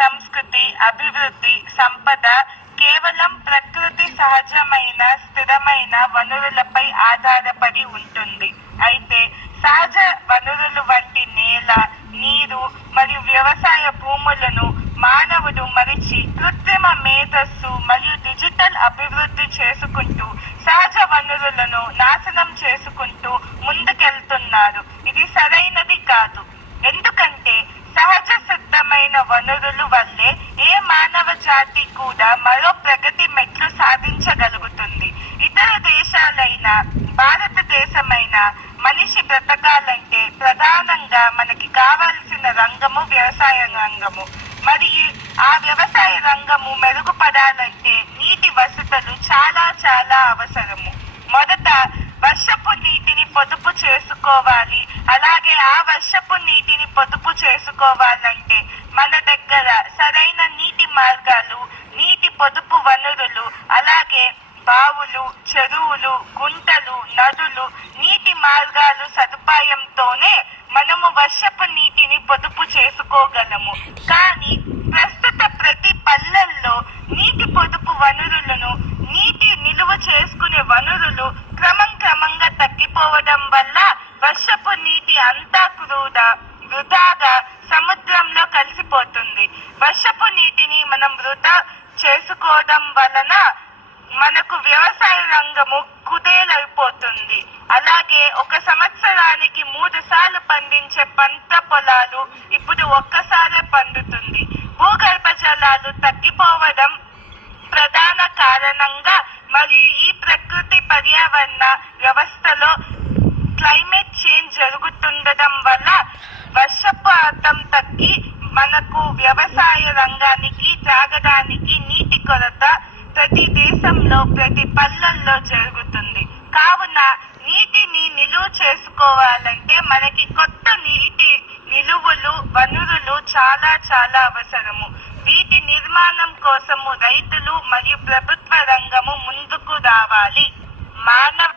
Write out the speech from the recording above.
సంస్కృతి, అభివృద్ధి, సంపద కేవలం ప్రకృతి సహజమైన స్థిరమైన వనరులపై ఆధారపడి ఉంటుంది. అయితే సహజ వనరులు వంటి నేల, నీరు మరియు వ్యవసాయ భూములను మానవుడు మరిచి కృత్రిమ మేధస్సు మరియు డిజిటల్ అభివృద్ధి చేసుకుంటూ సహజ వనరులను నాశనం చేసుకుంటూ ముందుకెళ్తున్నారు. ఇది సరైనది కాదు. ఎందుకంటే సహజ సిద్ధమైన వనరుల వల్లే ఏ మానవ జాతి కూడా మరో ప్రగతి మెట్లు సాధించగలుగుతుంది. ఇతర దేశాలైనా భారతదేశమైనా మనిషి బ్రతకాలంటే ప్రధానంగా మనకి కావాల్సిన రంగము వ్యవసాయ రంగము. మరియు ఆ వ్యవసాయ రంగము మెరుగుపడాలంటే నీటి వసతులు చాలా చాలా అవసరము. మొదట వర్షపు నీటిని పొదుపు చేసుకోవాలి. అలాగే ఆ వర్షపు నీటిని పొదుపు చేసుకోవాలంటే మన దగ్గర సరైన నీటి మార్గాలు, నీటి పొదుపు వనరులు, అలాగే బావులు, చెరువులు, గుంటలు, నదులు, నీటి మార్గాలు సదుపాయంతోనే మనము వర్షపు నీటిని పొదుపు చేసుకోగలము. కానీ ప్రస్తుత ప్రతి పల్లెల్లో నీటి పొదుపు వనరులను, నీటి నిలువ చేసుకునే వనరులు క్రమంగా తగ్గిపోవడం వల్ల వర్షపు నీటి అంతా వృధాగా సముద్రంలో కలిసిపోతుంది. వర్షపు నీటిని మనం వృధా చేసుకోవడం వలన మనకు వ్యవసాయ రంగము కుదేలైపోతుంది. అలాగే ఒక సంవత్సరానికి 3 సార్లు పండించే పంట పొలాలు ఇప్పుడు ఒక్కసారే పండుతుంది. భూగర్భ జలాలు తగ్గిపోవడం ప్రధాన కారణంగా మరియు ఈ ప్రకృతి పర్యావరణ వ్యవస్థలో క్లైమేట్ చేంజ్ జరుగుతుండడం వల్ల వర్షపాతం తగ్గి మనకు వ్యవసాయ రంగానికి తాగడానికి నీటి కొరత ప్రతి దేశంలో ప్రతి పల్లెల్లో జరుగుతుంది. కావున నీటిని నిలువ చేసుకోవాలంటే మనకి కొత్త నీటి నిలువలు వనరులు చాలా చాలా అవసరము. వీటి నిర్మాణం కోసము రైతులు మరియు ప్రభుత్వ రంగము ముందుకు రావాలి. మానవ